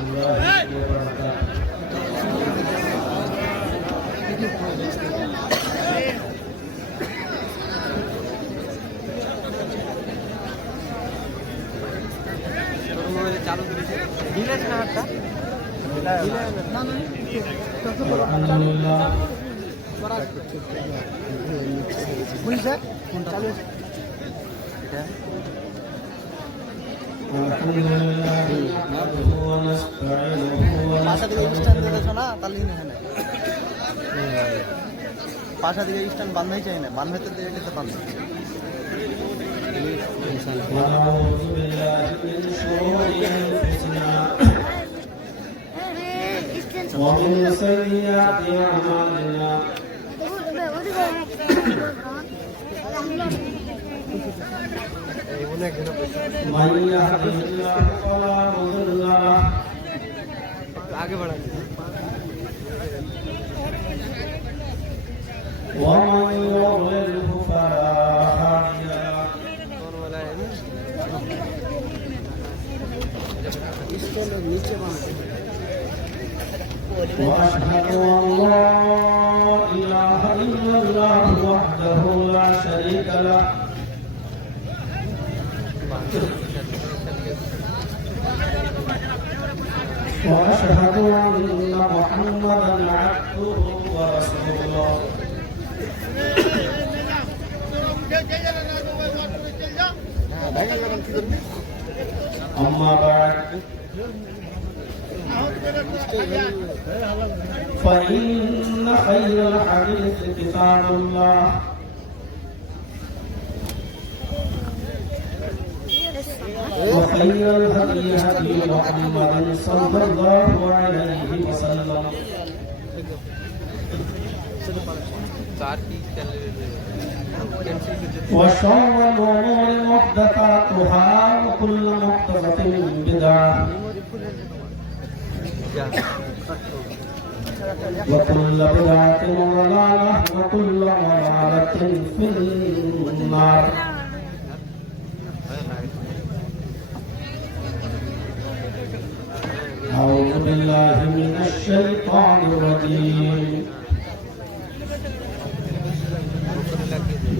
الله وبركاته. পাশা দিকে স্ট্যান্ড বান্ধাই চাই না, বান্ধাইতে দিয়ে যেতে পারবে। ومن سيئات أعمالنا من يهده الله فلا مضل له ومن يضلله فلا هادي له وأشهد أن لا إله إلا الله وحده لا شريك له وأشهد أن محمدا عبده ورسوله أما بعد فإن خير الحديث كتاب الله وخير الهدي هدي محمد صلى الله عليه وسلم وشر الأمور محدثاتها وكل محدثة بدعة وكل بدعة ضلالة وكل ضلالة في النار. أعوذ بالله من الشيطان الرجيم.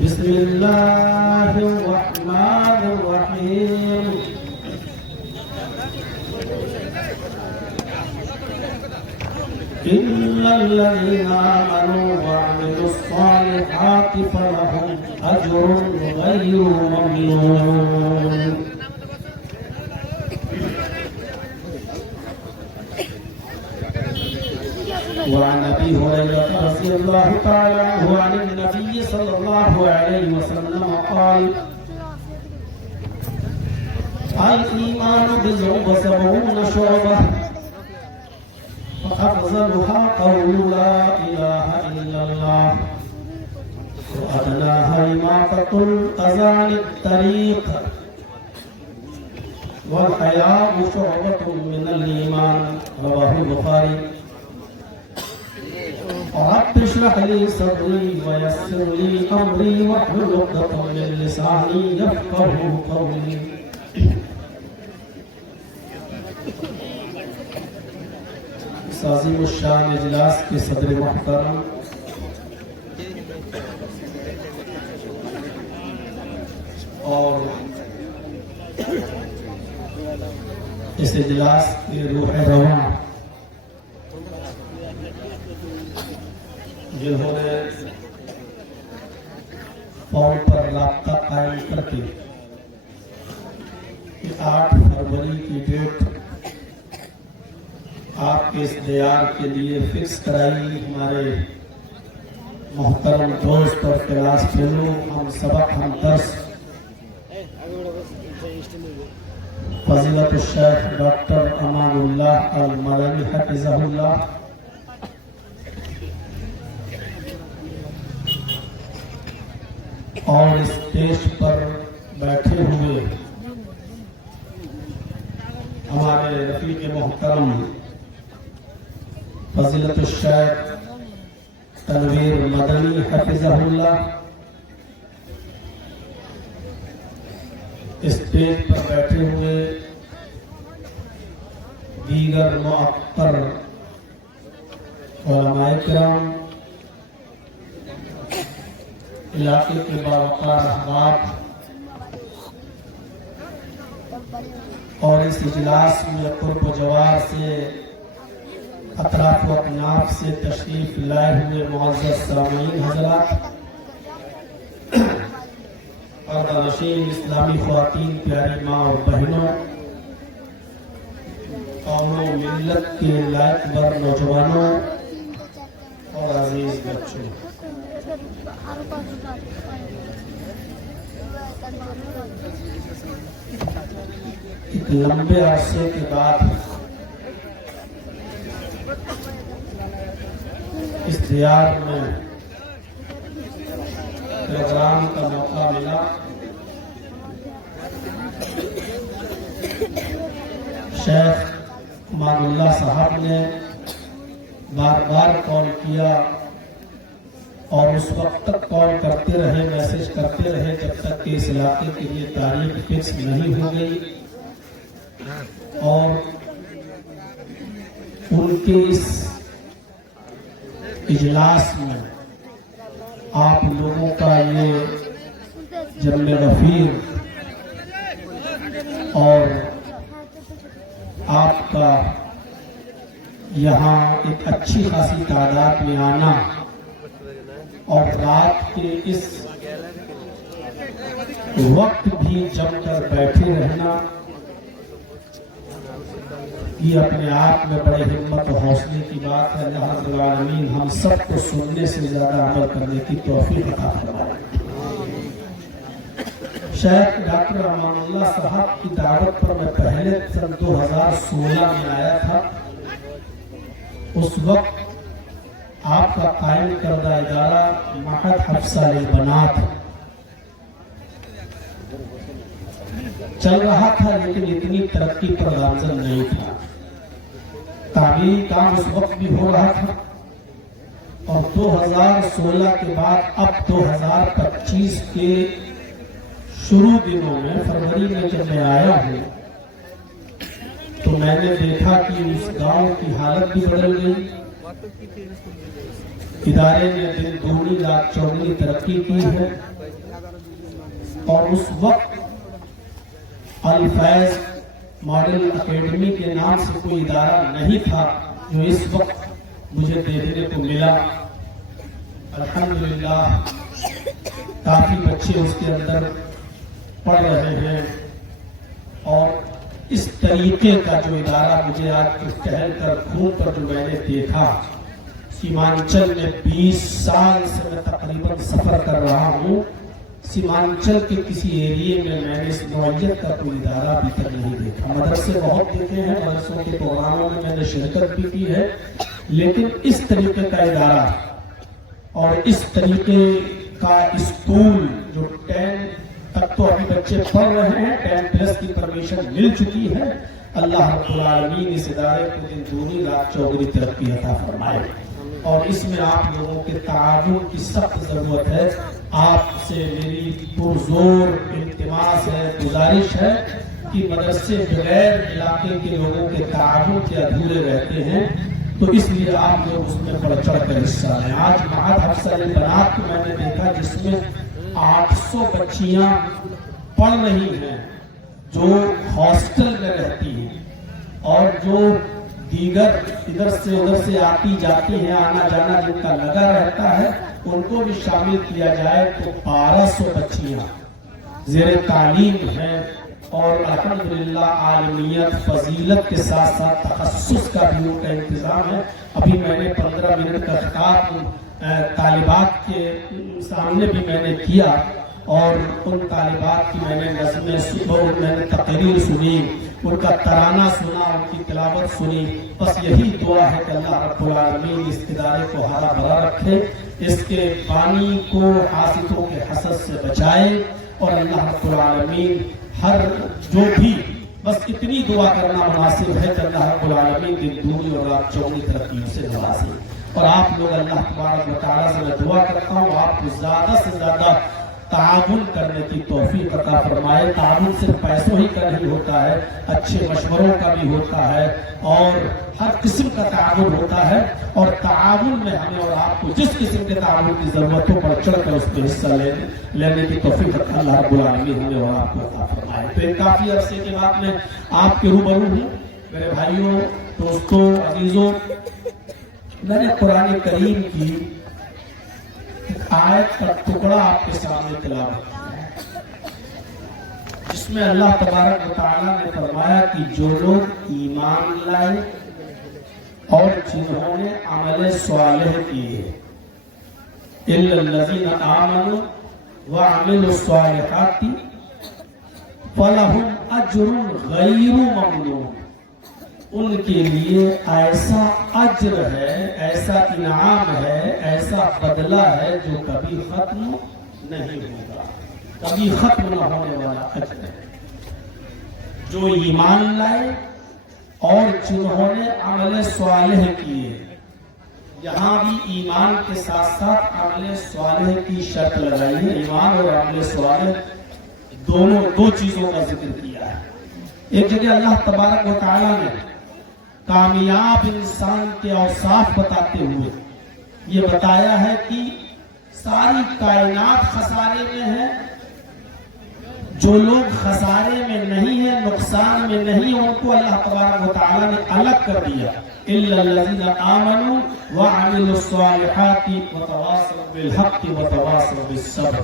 بسم الله الرحمن الرحيم. إن الذين آمنوا وعملوا الصالحات فلهم أجر غير ممنون. وعن أبي هريرة رضي الله تعالى عنه عن النبي صلى الله عليه وسلم قال: الإيمان بضع وسبعون شعبة فأفضلها قول لا إله إلا الله وأدناها إماطة الأذى عن الطريق والحياء شعبة من الإيمان. رواه البخاري. رب اشرح لي صدري ويسر لي أمري واحلل عقدة من لساني يفقهوا قولي. عظیم الشان اجلاس کے صدر محترم اور اس اجلاس کے روح رواں جنہوں نے فون پر رابطہ قائم کرتے 8 فروری کی ڈیٹ آپ کے اس دیار کے لیے فکس کرائی. ہمارے محترم دوست اور کلاس فیلو ہم سبق ہم درس فضیلت الشیخ ڈاکٹر امان اللہ المدنی حفظہ اللہ اور اسٹیج پر بیٹھے ہوئے ہمارے رفیق محترم فضیلت الشیخ تنویر مدنی حفظہ اللہ، اسٹیج پر بیٹھے ہوئے دیگر معطر علماء کرام، علاقے کے باوقار احباب اور اس اجلاس میں قرب و جوار سے اطراف و اکناف سے تشریف لائے ہوئے معزز سامعین حضرات، پردہ نشین اسلامی خواتین، پیاری ماں اور بہنوں، قوم و ملت کے لائق بر نوجوانوں اور عزیز بچوں، ایک لمبے عرصے کے بعد اس دیار میں پروگرام کا موقع ملا۔ شیخ امان اللہ صاحب نے بار بار کال کیا اور اس وقت تک کال کرتے رہے، میسج کرتے رہے جب تک کہ اس علاقے کے لیے تاریخ فکس نہیں ہو گئی، اور ان کے اس اجلاس میں آپ لوگوں کا یہ جمع غفیر اور آپ کا یہاں ایک اچھی خاصی تعداد میں آنا اور رات کے اس وقت بھی جم کر بیٹھے رہنا، یہ اپنے آپ میں بڑے ہمت و حوصلے کی بات ہے۔ اللہ رب العالمین ہم سب کو سننے سے زیادہ عمل کرنے کی توفیق عطا فرمائے۔ شیخ ڈاکٹر امان اللہ صاحب کی دعوت پر میں پہلے سن 2016 میں آیا تھا۔ اس وقت آپ کا قائم کردہ ادارہ معہد حفصہ للبنات چل رہا تھا، لیکن اتنی ترقی پر گامزن نہیں تھا۔ تعمیری کام اس وقت بھی ہو رہا تھا، اور 2016 کے بعد اب 2025 کے شروع دنوں میں فروری میں جب میں آیا ہوں تو میں نے دیکھا کہ اس گاؤں کی حالت بھی بدل گئی، ادارے نے دن دگنی رات چوگنی ترقی کی ہے، اور اس وقت الفیض ماڈل اکیڈمی کے نام سے کوئی ادارہ نہیں تھا جو اس وقت مجھے دیکھنے کو ملا۔ الحمدللہ کافی بچے اس کے اندر پڑھ رہے ہیں، اور اس طریقے کا جو ادارہ مجھے آج ٹہل کر گھوم کر جو میں نے دیکھا، سیمانچل میں 20 سال سے میں تقریباً سفر کر رہا ہوں، سیمانچل کے کسی ایریے میں نے اس نوعیت کا کوئی ادارہ ابھی تک نہیں دیکھا۔ مدرسے بہت دیکھے ہیں، مدرسوں کے پروگراموں میں نے شرکت بھی کی ہے، لیکن اس طریقے کا ادارہ اور اس طریقے کا اسکول جو 10 تک تو ابھی بچے پڑھ رہے ہیں، 10+ کی پرمیشن مل چکی ہے۔ اللہ رب العالمین اس ادارے کو دن دگنی رات چوگنی ترقی عطا فرمائے، اور اس میں آپ لوگوں کے تعاون کی سخت ضرورت ہے۔ آپ سے میری پرزور التماس ہے، گزارش ہے کہ مدرسے بغیر علاقے کے لوگوں کے تعاون کے ادھورے رہتے ہیں، تو اس لیے آپ لوگ اس میں بڑھ چڑھ کر حصہ لیں۔ آج معہد حفصہ للبنات کو میں نے دیکھا جس میں 800 بچیاں پڑھ رہی ہیں جو ہاسٹل میں رہتی ہیں، اور جو دیگر ادھر سے ادھر سے آتی جاتی ہیں، آنا جانا جن کا لگا رہتا ہے، ان کو بھی شامل کیا جائے تو 1200 بچیاں زیر تعلیم ہیں، اور الحمدللہ عالمیت فضیلت کے ساتھ ساتھ تخصص کا بھی ان کا انتظام ہے۔ ابھی میں نے 15 منٹ کا خطاب طالبات کے سامنے بھی میں نے کیا، اور ان طالبات کی میں نے نظمیں سنی، میں نے تقریر سنی، ان کا ترانہ سنا، ان کی تلاوت سنی۔ بس یہی دعا ہے کہ اللہ رب العالمین اس ادارے کو ہرا بھرا رکھے، اس کے بانی کو حاسدوں کے حسد سے بچائے، اور اللہ رب العالمین ہر جو بھی بس اتنی دعا کرنا مناسب ہے کہ اللہ رب العالمین دن دگنی اور رات چوگنی ترقی سے نوازے۔ اور آپ لوگ اللہ تبارک و تعالیٰ سے میں دعا کرتا ہوں آپ کو زیادہ سے زیادہ تعاون کرنے کی توفیق عطا فرمائے. تعاون صرف پیسوں ہی کا نہیں ہوتا ہے, اچھے مشوروں کا بھی ہوتا ہے اور ہر قسم کا تعاون ہوتا ہے. اور تعاون میں ہمیں اور آپ کو جس قسم کے تعاون کی ضرورتوں پر چڑھ کر اس میں حصہ لینے کی توفیق اللہ رب العالمین ہمیں اور آپ کو عطا فرمائے. تو ایک کافی عرصے کے بعد میں آپ کے روبرو ہوں. میرے بھائیوں, دوستوں, عزیزوں, میں نے قرآن کریم کی آیت کا ٹکڑا آپ کے سامنے تلاوت کیا, جس میں اللہ تبارک و تعالیٰ نے فرمایا کہ جو لوگ ایمان لائے اور جنہوں نے عمل صالح کیے, الا الذین آمنوا وعملوا الصالحات فلہم اجر غیر ممنون, ان کے لیے ایسا اجر ہے, ایسا انعام ہے, ایسا بدلہ ہے جو کبھی ختم نہیں ہوگا, کبھی ختم نہ ہونے والا اجر ہے. جو ایمان لائے اور جنہوں نے عمل صالح کیے, یہاں بھی ایمان کے ساتھ ساتھ عمل صالح کی شرط لگائی ہے. ایمان اور عمل صالح دونوں دو چیزوں کا ذکر کیا ہے. ایک جگہ اللہ تبارک و تعالیٰ نے کامیاب انسان کے اوصاف بتاتے ہوئے یہ بتایا ہے کہ ساری کائنات خسارے میں ہے, جو لوگ خسارے میں نہیں ہیں, نقصان میں نہیں, ان کو اللہ تبارک و تعالیٰ نے الگ کر دیا. الا الذین آمنوا وعملوا الصالحات وتواصوا بالحق وتواصوا بالصبر,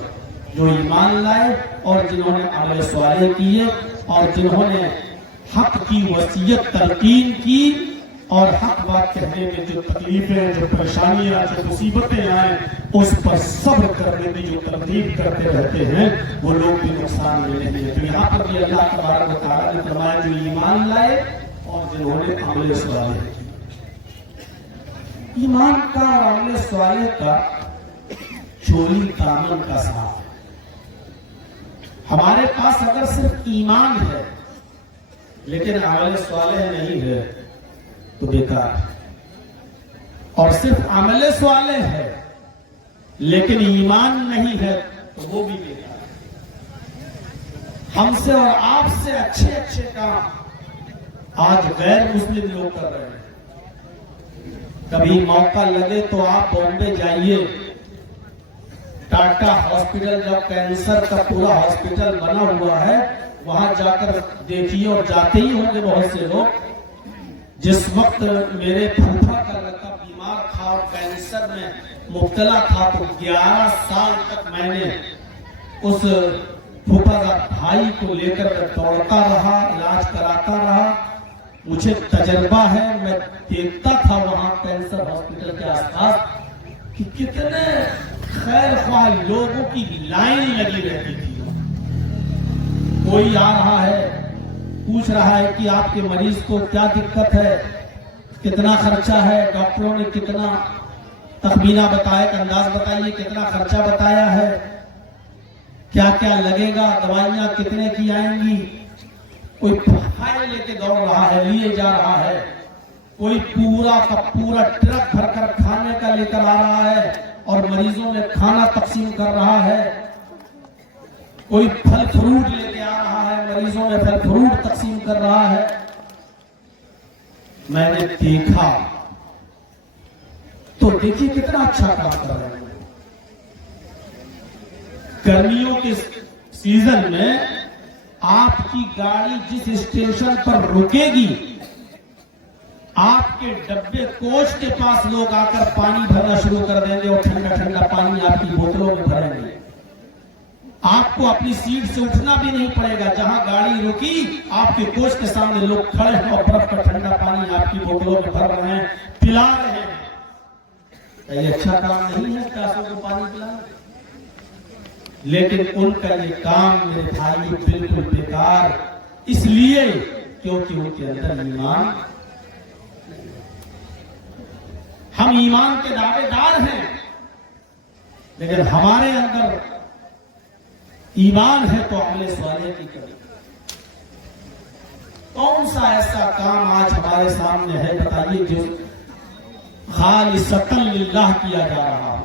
جو ایمان لائے اور جنہوں نے عمل صالح کیے اور جنہوں نے حق کی وصیت تلقین کی اور حق بات کہنے میں جو تکلیفیں, جو پریشانیاں, جو مصیبتیں آئیں اس پر صبر کرنے کی جو ترغیب کرتے رہتے ہیں, وہ لوگ بھی نقصان میں نہیں ہیں. تو یہاں پر بھی اللہ تبارک و تعالیٰ نے فرمایا جو ایمان لائے اور جنہوں نے عمل صالح کیا. ایمان کا اور عمل صالح کا چوری دامن کا ساتھ ہے. ہمارے پاس اگر صرف ایمان ہے لیکن عمل صالح نہیں ہے تو بیکار ہے, اور صرف عمل صالح ہے لیکن ایمان نہیں ہے تو وہ بھی بیکار ہے. ہم سے اور آپ سے اچھے اچھے کام آج غیر مسلم لوگ کر رہے ہیں. کبھی موقع لگے تو آپ بامبے جائیے, ٹاٹا ہاسپٹل جب کینسر کا پورا ہاسپٹل بنا ہوا ہے, وہاں جا کر دیکھیے, اور جاتے ہی ہوں گے بہت سے لوگ. جس وقت میرے پھوپھا کا لڑکا بیمار تھا اور کینسر میں مبتلا تھا تو 11 سال تک میں نے اس پھوپھا کا بھائی کو لے کر دوڑتا رہا, علاج کراتا رہا. مجھے تجربہ ہے, میں دیکھتا تھا وہاں کینسر ہاسپٹل کے آس پاس کہ کتنے خیر خواہ لوگوں کی لائن لگی رہتی تھی. کوئی آ رہا ہے, پوچھ رہا ہے کہ آپ کے مریض کو کیا دقت ہے, کتنا خرچہ ہے, ڈاکٹروں نے کتنا تخمینہ بتایا, ایک انداز بتائیے کتنا خرچہ بتایا ہے, کیا کیا لگے گا, دوائیاں کتنے کی آئیں گی. کوئی فائل لے کے دوڑ رہا ہے, لیے جا رہا ہے, کوئی پورا کا پورا ٹرک بھر کر کھانے کا لے کر آ رہا ہے اور مریضوں میں کھانا تقسیم کر رہا ہے, کوئی پھل فروٹ لے کے آ رہا ہے, مریضوں میں پھل فروٹ تقسیم کر رہا ہے. میں نے دیکھا تو دیکھیے کتنا اچھا کام کر رہے ہیں. گرمیوں کے سیزن میں آپ کی گاڑی جس اسٹیشن پر رکے گی, آپ کے ڈبے کوچ کے پاس لوگ آ کر پانی بھرنا شروع کر دیں گے اور ٹھنڈا ٹھنڈا پانی آپ کی بوتلوں میں بھریں گے. آپ کو اپنی سیٹ سے اٹھنا بھی نہیں پڑے گا, جہاں گاڑی رکی آپ کے کوچ کے سامنے لوگ کھڑے ہیں اور برف کا ٹھنڈا پانی آپ کی بوتلوں میں بھر رہے ہیں, پلا رہے ہیں. یہ اچھا کام نہیں ہے پیاسوں کو پانی پلانا؟ لیکن ان کا یہ کام میرے بھائی بالکل بیکار, اس لیے کیونکہ ان کے اندر ایمان. ہم ایمان کے دعوے دار ہیں لیکن ہمارے اندر ایمان ہے تو عمل صالح کی کمی. کون سا ایسا کام آج ہمارے سامنے ہے بتائیے جو خالصتاً للہ کیا جا رہا ہو؟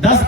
10,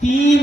3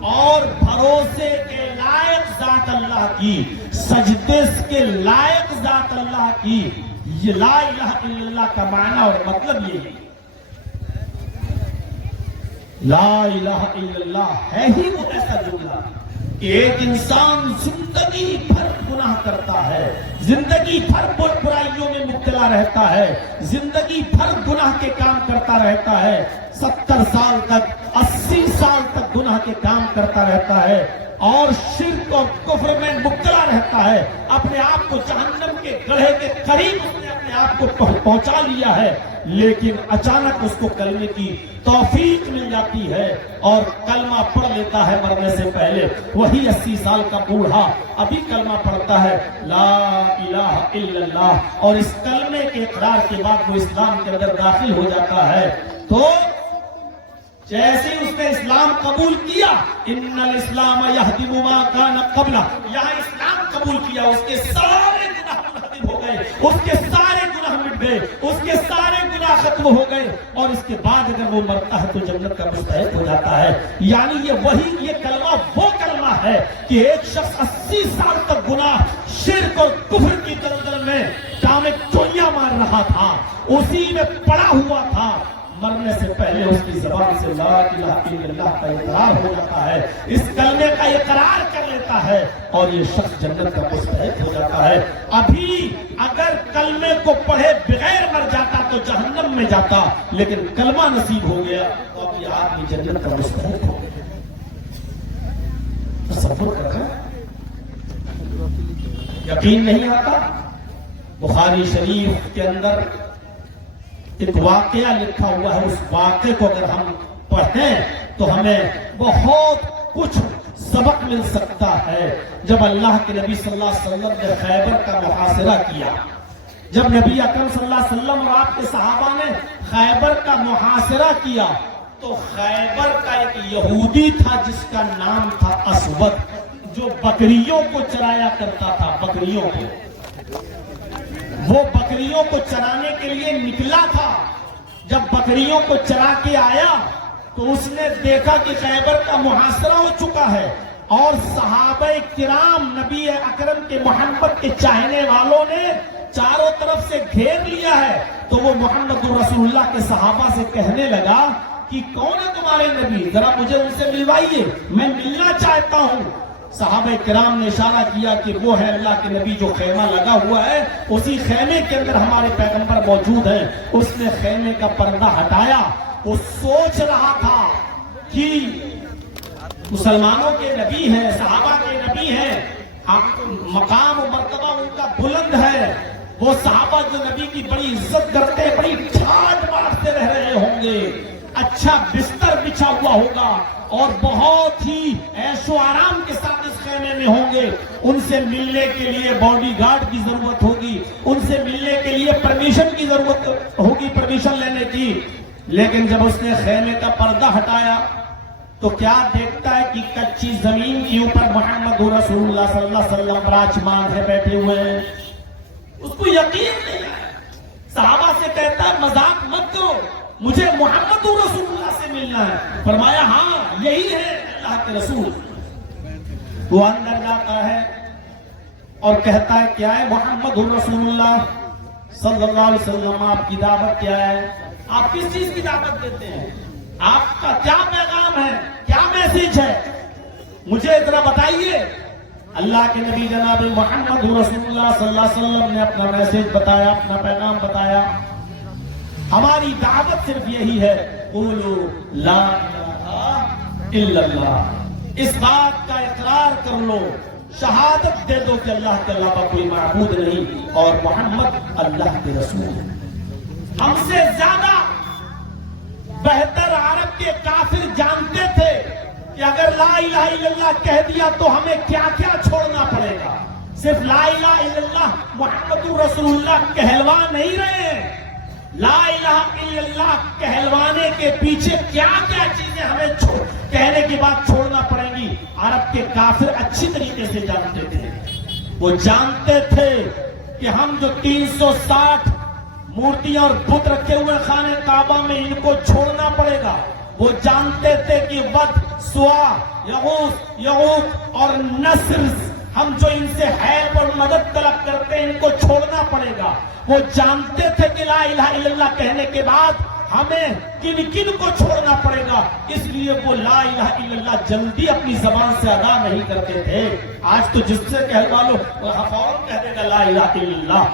اور بھروسے کے لائق ذات اللہ کی، سجدے کے لائق ذات اللہ کی، یہ لا الہ الا اللہ کا معنی اور مطلب یہ ہے۔ لا الہ الا اللہ ہے ہی وہ ایسا جملہ کہ ایک انسان زندگی بھر گناہ کرتا ہے، زندگی بھر برائیوں میں مبتلا رہتا ہے، زندگی بھر گناہ کے کام کرتا رہتا ہے، 70 سال تک 80 سال تک گناہ کے کام کرتا رہتا ہے اور شرک اور کفر میں مبتلا رہتا ہے، اپنے آپ کو جہنم کے گڑھے کے قریب اس نے اپنے آپ کو پہنچا لیا ہے، لیکن اچانک اس کو کلمے کی توفیق مل جاتی ہے اور کلمہ پڑھ لیتا ہے مرنے سے پہلے۔ وہی 80 سال کا بوڑھا ابھی کلمہ پڑھتا ہے لا الہ الا اللہ، اور اس کلمے کے اقرار کے بعد وہ اسلام کے اندر داخل ہو جاتا ہے۔ تو جیسے اس نے اسلام قبول کیا، ان الاسلام یہدم ما کان قبلہ، یہاں اسلام قبول کیا، اس کے سارے گناہ منہدم ہو گئے، اس کے سارے گناہ مٹ گئے، اس کے سارے گناہ ختم ہو گئے، اور اس کے بعد اگر وہ مرتا ہے تو جنت کا مستحق ہو جاتا ہے۔ یعنی یہ کلمہ وہ کلمہ ہے کہ ایک شخص 80 سال تک گناہ، شرک اور کفر کی دلدل میں ٹامے چوئیاں مار رہا تھا، اسی میں پڑا ہوا تھا، مرنے سے پہلے اس کی زبان سے لا الہ الا اللہ کا اقرار ہو جاتا ہے، اس کلمے کا اقرار کر لیتا ہے اور یہ شخص جنت کا مستحق ہو جاتا ہے۔ ابھی اگر کلمے کو پڑھے بغیر مر جاتا تو جہنم میں جاتا، لیکن کلمہ نصیب ہو گیا تو اب یہ آدمی جنت کا مستحق ہو گیا۔ تصور کرنا یقین نہیں آتا؟ بخاری شریف کے اندر ایک واقعہ لکھا ہوا ہے، اس واقعے کو اگر ہم پڑھیں تو ہمیں بہت کچھ سبق مل سکتا ہے۔ جب اللہ کے نبی صلی اللہ علیہ وسلم نے خیبر کا محاصرہ کیا، جب نبی اکرم صلی اللہ علیہ وسلم اور آپ کے صحابہ نے خیبر کا محاصرہ کیا تو خیبر کا ایک یہودی تھا جس کا نام تھا اسود، جو بکریوں کو چرایا کرتا تھا، بکریوں کو، وہ بکریوں کو چرانے کے لیے نکلا تھا۔ جب بکریوں کو چرا کے آیا تو اس نے دیکھا کہ خیبر کا محاصرہ ہو چکا ہے اور صحابہ کرام نبی اکرم کے محمد کے چاہنے والوں نے چاروں طرف سے گھیر لیا ہے۔ تو وہ محمد رسول اللہ کے صحابہ سے کہنے لگا کہ کون ہے تمہارے نبی، ذرا مجھے ان سے ملوائیے، میں ملنا چاہتا ہوں۔ صحابہ کرام نے اشارہ کیا کہ وہ ہے اللہ کے نبی جو خیمہ لگا ہوا ہے، اسی خیمے کے اندر ہمارے پیغمبر موجود ہیں۔ اس نے خیمے کا پردہ ہٹایا، وہ سوچ رہا تھا کہ مسلمانوں کے نبی ہیں، صحابہ کے نبی ہیں، مقام و مرتبہ ان کا بلند ہے، وہ صحابہ جو نبی کی بڑی عزت کرتے، بڑی ٹھاٹ مارتے رہ رہے ہوں گے، اچھا بستر بچھا ہوا ہوگا اور بہت ہی عیش و آرام کے ساتھ اس خیمے میں ہوں گے، ان سے ملنے کے لیے باڈی گارڈ کی ضرورت ہوگی، ان سے ملنے کے لیے پرمیشن کی ضرورت ہوگی، پرمیشن لینے کی۔ لیکن جب اس نے خیمے کا پردہ ہٹایا تو کیا دیکھتا ہے کہ کچی زمین کے اوپر محمد رسول اللہ صلی اللہ علیہ وسلم براجمان ہے، بیٹھے ہوئے ہیں۔ اس کو یقین نہیں ہے، صحابہ سے کہتا ہے مذاق مت کرو، مجھے محمد رسول اللہ سے ملنا ہے۔ فرمایا ہاں یہی ہے اللہ کے رسول۔ وہ اندر جاتا ہے اور کہتا ہے کیا ہے محمد رسول اللہ صلی اللہ علیہ وسلم، آپ کی دعوت کیا ہے، آپ کس چیز کی دعوت دیتے ہیں، آپ کا کیا پیغام ہے، کیا میسج ہے، مجھے اتنا بتائیے۔ اللہ کے نبی جناب محمد رسول اللہ صلی اللہ علیہ وسلم نے اپنا میسج بتایا، اپنا پیغام بتایا، ہماری دعوت صرف یہی ہے، قولوا لا الہ الا اللہ، اس بات کا اقرار کر لو، شہادت دے دو کہ اللہ کے علاوہ کوئی معبود نہیں اور محمد اللہ کے رسول ہے۔ ہم سے زیادہ بہتر عرب کے کافر جانتے تھے کہ اگر لا الہ الا اللہ کہہ دیا تو ہمیں کیا کیا چھوڑنا پڑے گا۔ صرف لا الہ الا اللہ محمد رسول اللہ کہلوا نہیں رہے ہیں، لا الہ الا اللہ کہلوانے کے پیچھے کیا کیا چیزیں ہمیں کہنے کے بعد چھوڑنا پڑیں گی۔ عرب کے کافر اچھی طریقے سے جانتے تھے، وہ جانتے تھے کہ ہم جو 360 مورتیاں اور بت رکھے ہوئے خانہ کعبہ میں ان کو چھوڑنا پڑے گا، وہ جانتے تھے کہ وقت سوا یغوث یعوق اور نصر ہم جو ان سے حیب اور مدد طلب کرتے ہیں ان کو چھوڑنا پڑے گا. وہ جانتے تھے کہ لا الہ الا اللہ کہنے کے بعد ہمیں کن کن کو چھوڑنا پڑے گا, اس لیے وہ لا الہ الا اللہ جلدی اپنی زبان سے ادا نہیں کرتے تھے. آج تو جس سے کہلوا لو وہ فوراً کہہ دے گا لا الہ الا اللہ.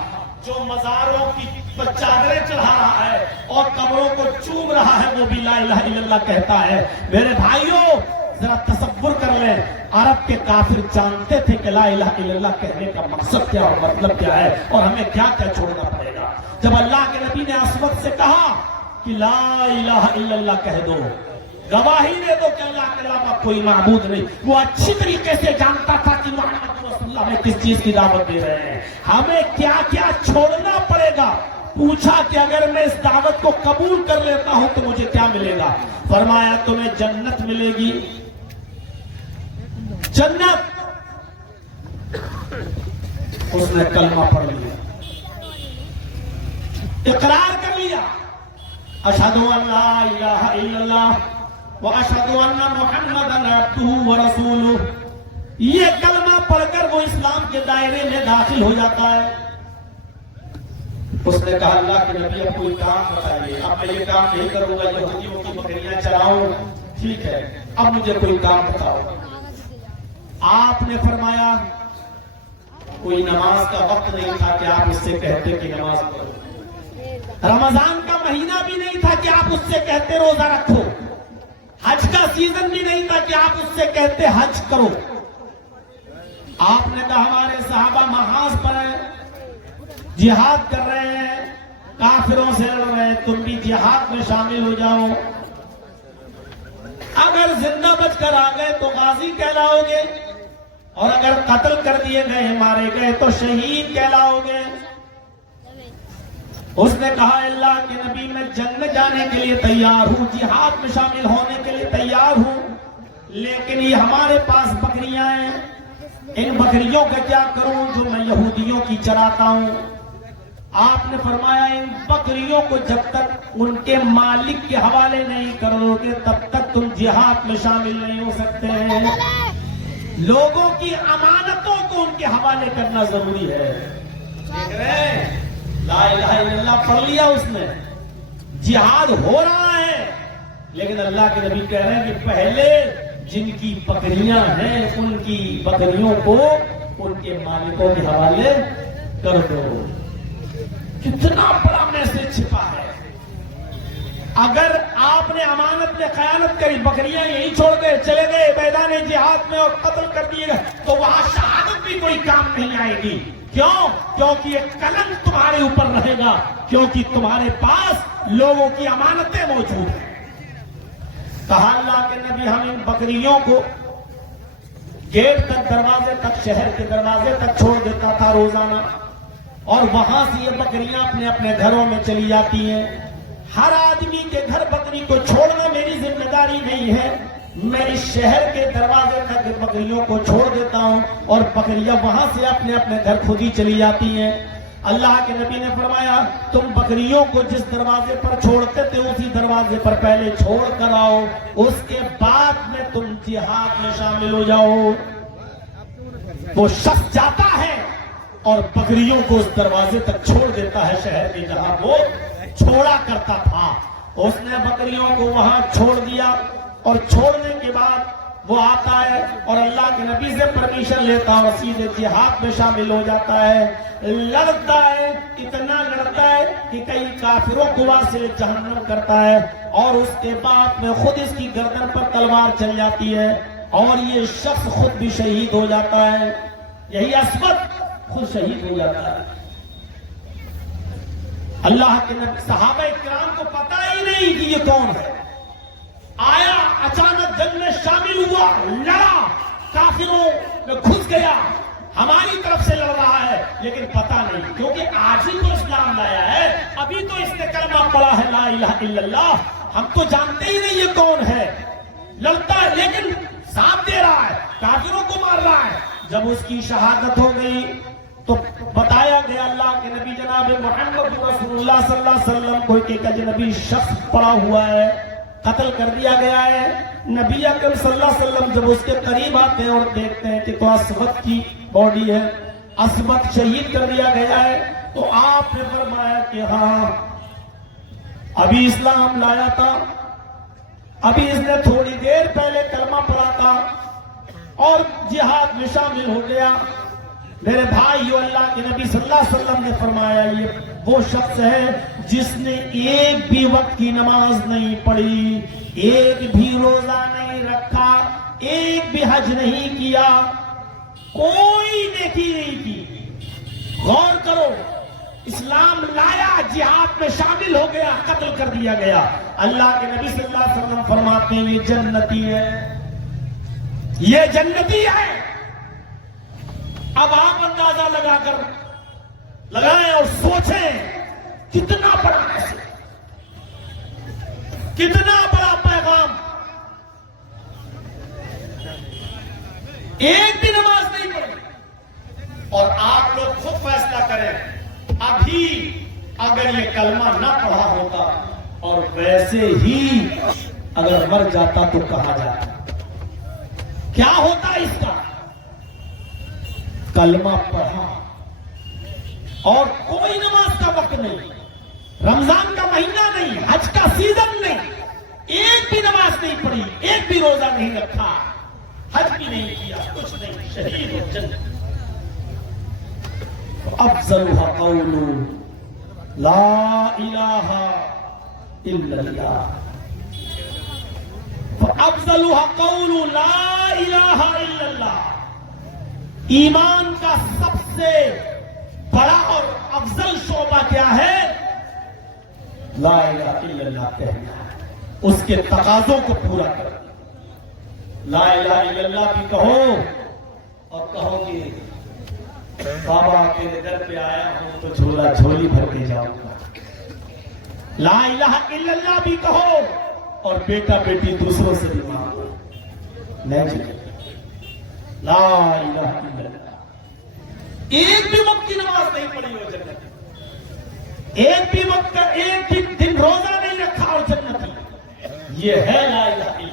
جو مزاروں کی چادریں چڑھا رہا ہے اور قبروں کو چوم رہا ہے وہ بھی لا الہ الا اللہ کہتا ہے. میرے بھائیوں ذرا تصور کر لیں, عرب کے کافر جانتے تھے کہ لا الہ الا اللہ کہنے کا مقصد کیا اور مطلب کیا ہے اور ہمیں کیا کیا چھوڑنا پڑے گا. جب اللہ کے نبی نے اسود سے کہا کہ لا الہ الا اللہ کہہ دو, گواہی دے دو کہ اللہ کے علاوہ کوئی معبود نہیں, وہ اچھی طریقے سے جانتا تھا کہ محمد رسول اللہ ہمیں کس چیز کی دعوت دے رہے ہیں, ہمیں کیا کیا چھوڑنا پڑے گا. پوچھا کہ اگر میں اس دعوت کو قبول کر لیتا ہوں تو مجھے کیا ملے گا. فرمایا تمہیں جنت ملے گی, جنت. اس نے کلمہ پڑھ لیا, اقرار کر لیا, اشہد ان لا الہ الا اللہ واشہد ان محمدا عبدہ ورسولہ. یہ کلمہ پڑھ کر وہ اسلام کے دائرے میں داخل ہو جاتا ہے. اس نے کہا اللہ کے نبی اب کوئی کام بتائیے, اب میں یہ کام نہیں کروں گا, یہودیوں کی بکریاں چراؤں, ٹھیک ہے, اب مجھے کوئی کام بتاؤ. آپ نے فرمایا کوئی نماز کا وقت نہیں تھا کہ آپ اس سے کہتے کہ نماز پڑھو, رمضان کا مہینہ بھی نہیں تھا کہ آپ اس سے کہتے روزہ رکھو, حج کا سیزن بھی نہیں تھا کہ آپ اس سے کہتے حج کرو. آپ نے کہا ہمارے صحابہ محاذ پر ہیں, جہاد کر رہے ہیں, کافروں سے لڑ رہے ہیں, تم بھی جہاد میں شامل ہو جاؤ. اگر زندہ بچ کر آ گئے تو غازی کہلاؤ گے, اور اگر قتل کر دیے گئے مارے گئے تو شہید کہلاؤ گے. اس نے کہا اللہ کے نبی میں جنگ میں جانے کے لیے تیار ہوں, جہاد میں شامل ہونے کے لیے تیار ہوں, لیکن یہ ہمارے پاس بکریاں ہیں, ان بکریوں کا کیا کروں جو میں یہودیوں کی چراتا ہوں. آپ نے فرمایا ان بکریوں کو جب تک ان کے مالک کے حوالے نہیں کر دو گے تب تک تم جہاد میں شامل نہیں ہو سکتے ہیں. لوگوں کی امانتوں کو ان کے حوالے کرنا ضروری ہے. دیکھ رہے ہیں لا الہ الا اللہ پڑھ لیا اس نے, جہاد ہو رہا ہے, لیکن اللہ کے نبی کہہ رہے ہیں کہ پہلے جن کی بکریاں ہیں ان کی بکریوں کو ان کے مالکوں کے حوالے کر دو. کتنا بڑا میسج چھپا ہے. اگر آپ نے امانت میں خیانت کری, بکریاں یہی چھوڑ گئے چلے گئے میدان جہاد میں اور قتل کر دیے گئے, تو وہاں شہادت بھی کوئی کام نہیں آئے گی. کیوں؟ کیونکہ یہ کلنک تمہارے اوپر رہے گا, کیونکہ تمہارے پاس لوگوں کی امانتیں موجود ہیں. کہا اللہ کے نبی ہم ان بکریوں کو گیٹ تک, دروازے تک, شہر کے دروازے تک چھوڑ دیتا تھا روزانہ, اور وہاں سے یہ بکریاں اپنے اپنے گھروں میں چلی جاتی ہیں. ہر آدمی کے گھر بکری کو چھوڑنا میری ذمہ داری نہیں ہے, میں اس شہر کے دروازے تک بکریوں کو چھوڑ دیتا ہوں اور بکریاں وہاں سے اپنے اپنے گھر خود ہی چلی جاتی ہیں. اللہ کے نبی نے فرمایا تم بکریوں کو جس دروازے پر چھوڑتے تھے اسی دروازے پر پہلے چھوڑ کر آؤ, اس کے بعد میں تم جہاد میں شامل ہو جاؤ. وہ شخص جاتا ہے اور بکریوں کو اس دروازے تک چھوڑ دیتا ہے شہر کے جہاں وہ چھوڑا کرتا تھا. اس نے بکریوں کو وہاں چھوڑ دیا, اور چھوڑنے کے بعد وہ آتا ہے اور اللہ کے نبی سے پرمیشن لیتا ہے اور سیدھے جہاد میں شامل ہو جاتا ہے. لڑتا ہے, اتنا لڑتا ہے کہ کئی کافروں کو واصل جہنم کرتا ہے, اور اس کے بعد میں خود اس کی گردن پر تلوار چل جاتی ہے اور یہ شخص خود بھی شہید ہو جاتا ہے. یہی اسود خود شہید ہو جاتا ہے. اللہ کے نبی صحابہ کرام کو پتہ ہی نہیں کہ یہ کون ہے. آیا اچانک جنگ میں شامل ہوا, لڑا, کافروں میں گھس گیا, ہماری طرف سے لڑ رہا ہے, لیکن پتہ نہیں کیونکہ آج ہی تو اسلام لایا ہے, ابھی تو اس نے کلمہ پڑھا ہے لا الہ الا اللہ, ہم تو جانتے ہی نہیں یہ کون ہے. لڑتا ہے لیکن ساتھ دے رہا ہے, کافروں کو مار رہا ہے. جب اس کی شہادت ہو گئی تو بتایا گیا اللہ کے نبی جناب محمد رسول اللہ صلی اللہ علیہ وسلم کو کہ ایک اجنبی شخص پڑا ہوا ہے, قتل کر دیا گیا ہے. نبی اکرم صلی اللہ علیہ وسلم جب اس کے قریب آتے ہیں اور دیکھتے ہیں کہ تو اسود کی باڈی ہے, اسود شہید کر دیا گیا ہے, تو آپ نے فرمایا کہ ہاں ابھی اسلام لایا تھا, ابھی اس نے تھوڑی دیر پہلے کلمہ پڑھا تھا اور جہاد میں شامل ہو گیا. میرے بھائیو, اللہ کے نبی صلی اللہ علیہ وسلم نے فرمایا یہ وہ شخص ہے جس نے ایک بھی وقت کی نماز نہیں پڑھی, ایک بھی روزہ نہیں رکھا, ایک بھی حج نہیں کیا, کوئی نیکی نہیں کی. غور کرو, اسلام لایا, جہاد میں شامل ہو گیا, قتل کر دیا گیا. اللہ کے نبی صلی اللہ علیہ وسلم فرماتے ہیں یہ جنتی ہے, یہ جنتی ہے. اب آپ اندازہ لگا کر لگائیں اور سوچیں کتنا بڑا میسج, کتنا بڑا پیغام. ایک بھی نماز نہیں پڑھی اور آپ لوگ خود فیصلہ کریں, ابھی اگر یہ کلمہ نہ پڑھا ہوتا اور ویسے ہی اگر مر جاتا تو کہا جاتا, کیا ہوتا اس کا؟ کلمہ پڑھا اور کوئی نماز کا وقت نہیں, رمضان کا مہینہ نہیں, حج کا سیزن نہیں, ایک بھی نماز نہیں پڑھی, ایک بھی روزہ نہیں رکھا, حج بھی نہیں کیا, کچھ نہیں, شہید ہو جنت. افضلها قول لا الہ الا اللہ, افضلها قول لا الہ الا اللہ. ایمان کا سب سے بڑا اور افضل شعبہ کیا ہے؟ لا الہ الا اللہ کہنا, اس کے تقاضوں کو پورا کرنا. لا الہ الا اللہ بھی کہو اور کہو کہ بابا تیرے در پہ آیا ہوں تو جھولا جھولی بھر کے جاؤں گا. لا الہ الا اللہ بھی کہو اور بیٹا بیٹی دوسروں سے بھی مانگو. نہیں, لا الہ الا اللہ. ایک بھی وقت کی نماز نہیں پڑھی ہو جنت, ایک بھی وقت کا ایک بھی دن روزہ نہیں رکھا اور جنت. یہ ہے لا الہ الا اللہ.